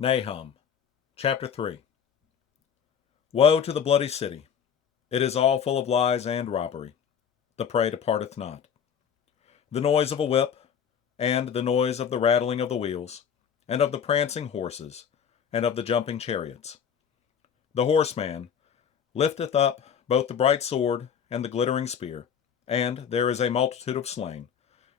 Nahum, chapter 3. Woe to the bloody city! It is all full of lies and robbery. The prey departeth not. The noise of a whip, and the noise of the rattling of the wheels, and of the prancing horses, and of the jumping chariots. The horseman lifteth up both the bright sword and the glittering spear, and there is a multitude of slain,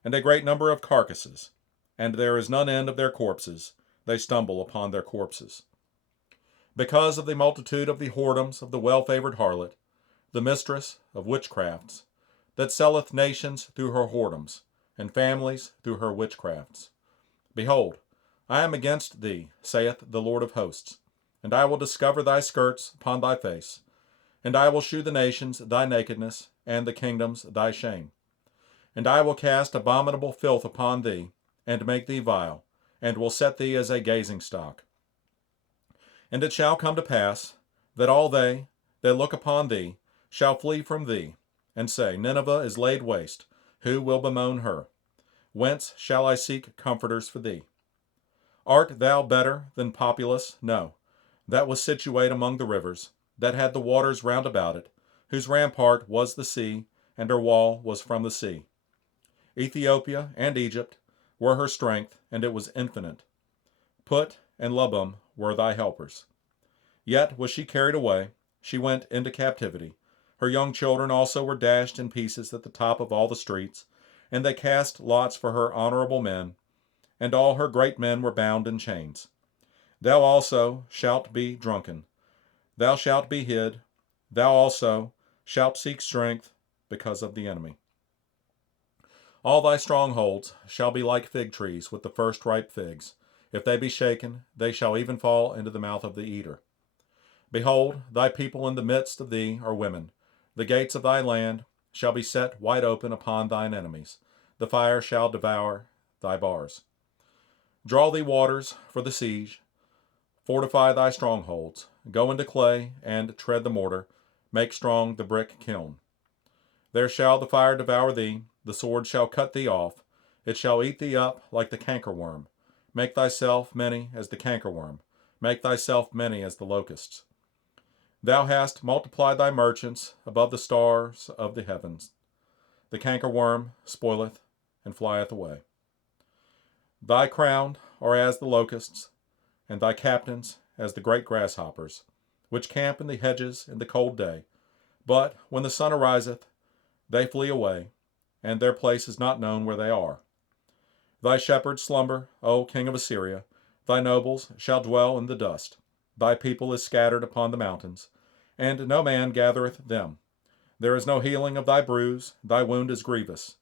and a great number of carcasses, and there is none end of their corpses, they stumble upon their corpses. Because of the multitude of the whoredoms of the well-favored harlot, the mistress of witchcrafts, that selleth nations through her whoredoms, and families through her witchcrafts. Behold, I am against thee, saith the Lord of hosts, and I will discover thy skirts upon thy face, and I will shew the nations thy nakedness, and the kingdoms thy shame. And I will cast abominable filth upon thee, and make thee vile, and will set thee as a gazing stock. And it shall come to pass, that all they that look upon thee shall flee from thee, and say, Nineveh is laid waste, who will bemoan her? Whence shall I seek comforters for thee? Art thou better than Populus? No, that was situate among the rivers, that had the waters round about it, whose rampart was the sea, and her wall was from the sea. Ethiopia and Egypt were her strength, and it was infinite. Put and Lubum were thy helpers. Yet was she carried away, she went into captivity. Her young children also were dashed in pieces at the top of all the streets, and they cast lots for her honorable men, and all her great men were bound in chains. Thou also shalt be drunken, thou shalt be hid, thou also shalt seek strength because of the enemy. All thy strongholds shall be like fig trees with the first ripe figs. If they be shaken, they shall even fall into the mouth of the eater. Behold, thy people in the midst of thee are women. The gates of thy land shall be set wide open upon thine enemies. The fire shall devour thy bars. Draw thee waters for the siege. Fortify thy strongholds. Go into clay, and tread the mortar. Make strong the brick kiln. There shall the fire devour thee. The sword shall cut thee off. It shall eat thee up like the cankerworm. Make thyself many as the cankerworm. Make thyself many as the locusts. Thou hast multiplied thy merchants above the stars of the heavens. The cankerworm spoileth and flieth away. Thy crown are as the locusts, and thy captains as the great grasshoppers, which camp in the hedges in the cold day. But when the sun ariseth, they flee away, and their place is not known where they are. Thy shepherds slumber, O king of Assyria. Thy nobles shall dwell in the dust. Thy people is scattered upon the mountains, and no man gathereth them. There is no healing of thy bruise, thy wound is grievous.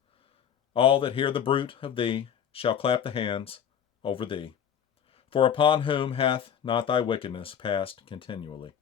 All that hear the bruit of thee shall clap the hands over thee. For upon whom hath not thy wickedness passed continually?